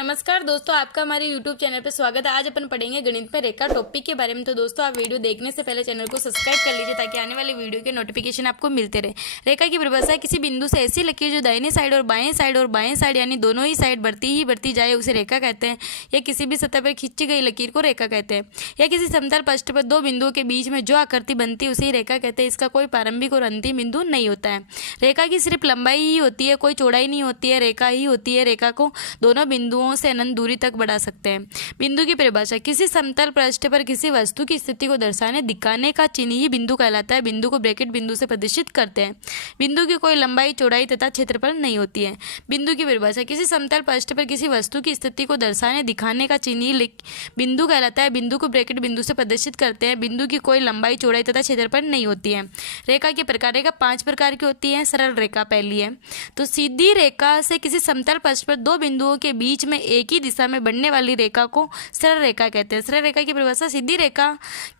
नमस्कार दोस्तों, आपका हमारे YouTube चैनल पर स्वागत है। आज अपन पढ़ेंगे गणित में रेखा टॉपिक के बारे में। तो दोस्तों, आप वीडियो देखने से पहले चैनल को सब्सक्राइब कर लीजिए ताकि आने वाली वीडियो के नोटिफिकेशन आपको मिलते रहे। रेखा की परिभाषा है किसी बिंदु से ऐसी लकीर जो दाहिने साइड और बाएं साइड यानी दोनों ही साइड बढ़ती जाए उसे रेखा कहते हैं। या किसी भी सतह पर खींची गई लकीर को रेखा कहते हैं। या किसी समतल पृष्ठ पर दो बिंदुओं के बीच में जो आकृति बनती है उसे ही रेखा कहते हैं। इसका कोई प्रारंभिक और अंतिम बिंदु नहीं होता है। रेखा की सिर्फ लंबाई ही होती है, कोई चौड़ाई नहीं होती है, रेखा ही होती है। रेखा को दोनों बिंदुओं से अनंत दूरी तक बढ़ा सकते हैं। बिंदु की परिभाषा किसी समतल पृष्ठ पर किसी वस्तु की स्थिति को दर्शाने दिखाने का चिन्ह ही बिंदु कहलाता है। बिंदु को ब्रैकेट बिंदु से प्रदर्शित करते हैं। बिंदु की कोई लंबाई, चौड़ाई तथा क्षेत्रफल नहीं होती है। बिंदु की परिभाषा किसी समतल पृष्ठ पर किसी वस्तु की स्थिति को दर्शाने दिखाने का चिन्ह ही बिंदु कहलाता है। बिंदु को ब्रैकेट बिंदु से प्रदर्शित करते हैं। बिंदु की कोई लंबाई, चौड़ाई तथा क्षेत्रफल नहीं होती है। रेखा के प्रकार, रेखा 5 प्रकार की होती है। सरल रेखा पहली है। तो सीधी रेखा से किसी समतल पृष्ठ पर दो बिंदुओं के बीच में एक ही दिशा में बढ़ने वाली रेखा को सरल रेखा कहते हैं। सरल रेखा की परिभाषा सीधी रेखा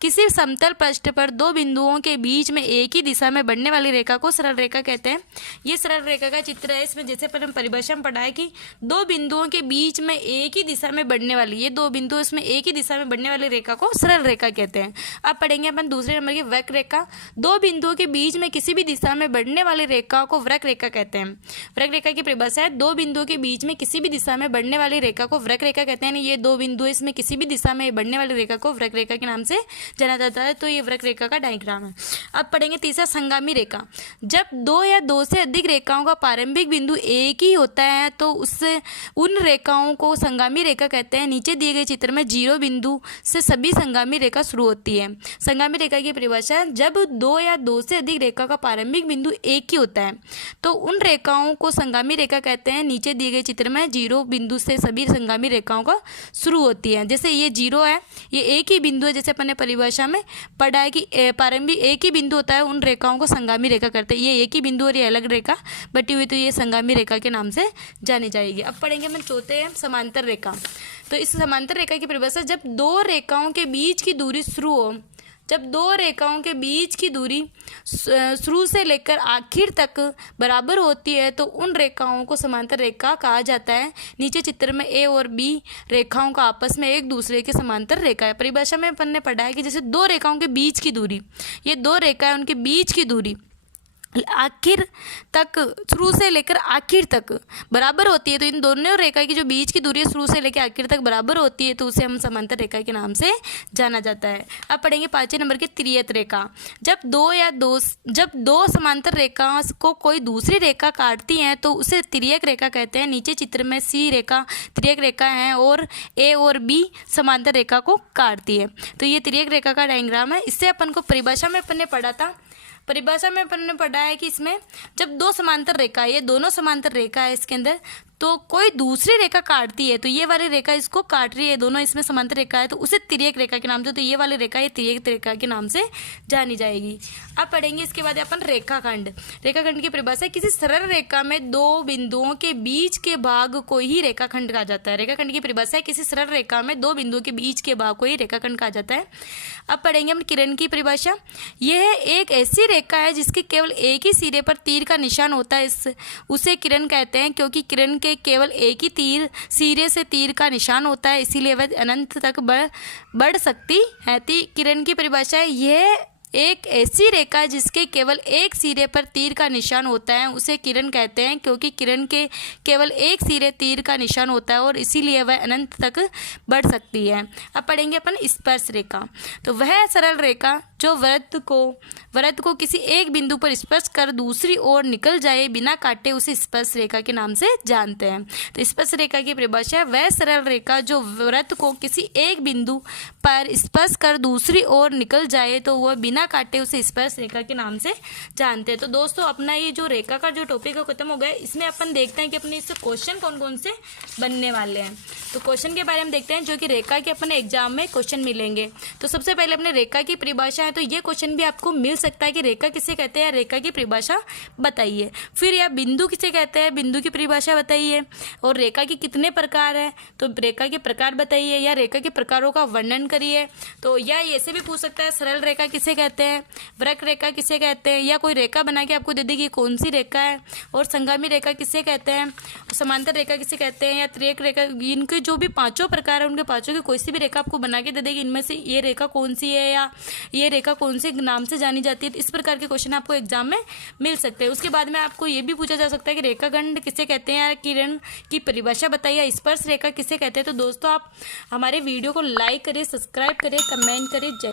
किसी समतल पृष्ठ पर दो बिंदुओं के बीच में एक ही दिशा में बढ़ने वाली रेखा को सरल रेखा कहते हैं। ये सरल रेखा का चित्र है। इसमें जैसे पर हम परिभाषा में पढ़ा है कि दो बिंदुओं के बीच में एक ही दिशा में बढ़ने वाली, ये दो बिंदु इसमें एक ही दिशा में बढ़ने वाली रेखा को सरल रेखा कहते हैं। अब पढ़ेंगे अपन दूसरे नंबर की वक्र रेखा। दो बिंदुओं के बीच में किसी भी दिशा में बढ़ने वाली रेखा को वक्र रेखा कहते हैं। वक्र रेखा की परिभाषा है दो बिंदुओं के बीच में किसी भी दिशा में बढ़ने वाली रेखा को वक्र रेखा कहते हैं। ये दो बिंदु इसमें किसी भी दिशा में बढ़ने वाली रेखा को वक्र रेखा के नाम से जाना जाता है। तो ये वक्र रेखा का डायग्राम है। अब पढ़ेंगे तीसरा संगामी रेखा। जब दो या दो से अधिक रेखाओं का प्रारंभिक बिंदु एक ही होता है तो उससे उन रेखाओं को संगामी रेखा कहते हैं। नीचे दिए गए चित्र में जीरो बिंदु से सभी संगामी रेखा शुरू होती है। संगामी रेखा की परिभाषा जब दो या दो से अधिक रेखा का प्रारंभिक बिंदु एक ही होता है तो उन रेखाओं को संगामी रेखा कहते हैं। नीचे दिए गए चित्र में जीरो बिंदु से सभी संगामी रेखाओं का शुरू होती है। जैसे ये जीरो है, ये एक ही बिंदु है। जैसे अपन ने परिभाषा में पढ़ा है कि प्रारंभिक एक ही बिंदु होता है, उन रेखाओं को संगामी रेखा करते हैं। ये एक ही बिंदु और ये अलग रेखा बटी हुई तो ये संगामी रेखा के नाम से जानी जाएगी। अब पढ़ेंगे हम चौथे समांतर रेखा। तो इस समांतर रेखा की परिभाषा जब दो रेखाओं के बीच की दूरी शुरू हो, जब दो रेखाओं के बीच की दूरी शुरू से लेकर आखिर तक बराबर होती है तो उन रेखाओं को समांतर रेखा कहा जाता है। नीचे चित्र में ए और बी रेखाओं का आपस में एक दूसरे के समांतर रेखा है। परिभाषा में अपन ने पढ़ा है कि जैसे दो रेखाओं के बीच की दूरी, ये दो रेखा है, उनके बीच की दूरी आखिर तक, शुरू से लेकर आखिर तक बराबर होती है तो इन दोनों रेखा की जो बीच की दूरी शुरू से लेकर आखिर तक बराबर होती है तो उसे हम समांतर रेखा के नाम से जाना जाता है। अब पढ़ेंगे 5वें नंबर की त्रियत रेखा। जब दो समांतर रेखा को कोई दूसरी रेखा काटती हैं तो उसे त्रियक रेखा कहते हैं। नीचे चित्र में सी रेखा त्रियक रेखा है और ए और बी समांतर रेखा को काटती है। तो ये त्रियक रेखा का डायग्राम है। इससे अपन को परिभाषा में अपन ने पढ़ा था, परिभाषा में अपन ने पढ़ा है कि इसमें जब दो समांतर रेखा, ये दोनों समांतर रेखा है, इसके अंदर तो कोई दूसरी रेखा काटती है तो ये वाली रेखा इसको काट रही है, दोनों इसमें समांतर रेखा है तो उसे तिर्यक रेखा के नाम से, तो ये वाली रेखा ये तिर्यक रेखा के नाम से जानी जाएगी। अब पढ़ेंगे इसके बाद अपन रेखाखंड। रेखाखंड की परिभाषा किसी सरल रेखा में दो बिंदुओं के बीच के भाग को ही रेखाखंड कहा जाता है। रेखाखंड की परिभाषा है किसी सरल रेखा में दो बिंदुओं के बीच के भाग को ही रेखाखंड कहा जाता है। अब पढ़ेंगे हम किरण की परिभाषा। यह एक ऐसी रेखा है जिसके केवल एक ही सिरे पर तीर का निशान होता है, उसे किरण कहते हैं। क्योंकि किरण के केवल एक ही सिरे से तीर का निशान होता है इसीलिए वह अनंत तक बढ़ सकती है। किरण की परिभाषा है यह एक ऐसी रेखा जिसके केवल एक सिरे पर तीर का निशान होता है उसे किरण कहते हैं। क्योंकि किरण के केवल एक सिरे तीर का निशान होता है और इसीलिए वह अनंत तक बढ़ सकती है। अब पढ़ेंगे अपन स्पर्श रेखा। तो वह सरल रेखा जो वृत्त को किसी एक बिंदु पर स्पर्श कर दूसरी ओर निकल जाए बिना काटे उसे स्पर्श रेखा के नाम से जानते हैं। तो स्पर्श रेखा की परिभाषा है वह सरल रेखा जो वृत्त को किसी एक बिंदु पर स्पर्श कर दूसरी ओर निकल जाए तो वह बिना काटे उसे स्पर्श रेखा के नाम से जानते हैं। तो दोस्तों, अपना ये जो रेखा का जो टॉपिक है खत्म हो गया। इसमें अपन देखते हैं कि अपने इससे क्वेश्चन कौन कौन से बनने वाले हैं। तो क्वेश्चन के बारे में देखते हैं जो कि रेखा के अपने एग्जाम में क्वेश्चन मिलेंगे। तो सबसे पहले अपने रेखा की परिभाषा है, तो ये क्वेश्चन भी आपको मिल सकता है कि रेखा किसे कहते हैं, रेखा की परिभाषा बताइए। फिर या बिंदु किसे कहते हैं, बिंदु की परिभाषा बताइए। और रेखा के कितने प्रकार है, तो रेखा के प्रकार बताइए या रेखा के प्रकारों का वर्णन करिए। तो या ऐसे भी पूछ सकता है सरल रेखा किसे कहते कहते हैं, वक्र रेखा किसे कहते हैं, या कोई रेखा बना के आपको दे देगी कौन सी रेखा है, और संगामी रेखा किसे कहते हैं, समांतर रेखा किसे कहते हैं, या त्रिक रेखा, इनके जो भी पांचों प्रकार है उनके पांचों की कोई सी भी रेखा आपको बना के दे देगी, इनमें से ये रेखा कौन सी है या ये रेखा कौन से नाम से जानी जाती है। इस प्रकार के क्वेश्चन आपको एग्जाम में मिल सकते हैं। उसके बाद में आपको ये भी पूछा जा सकता है कि रेखाखंड किसे कहते हैं, या किरण की परिभाषा बताइए, स्पर्श रेखा किसे कहते हैं। तो दोस्तों आप हमारे वीडियो को लाइक करें, सब्सक्राइब करें, कमेंट करें। जय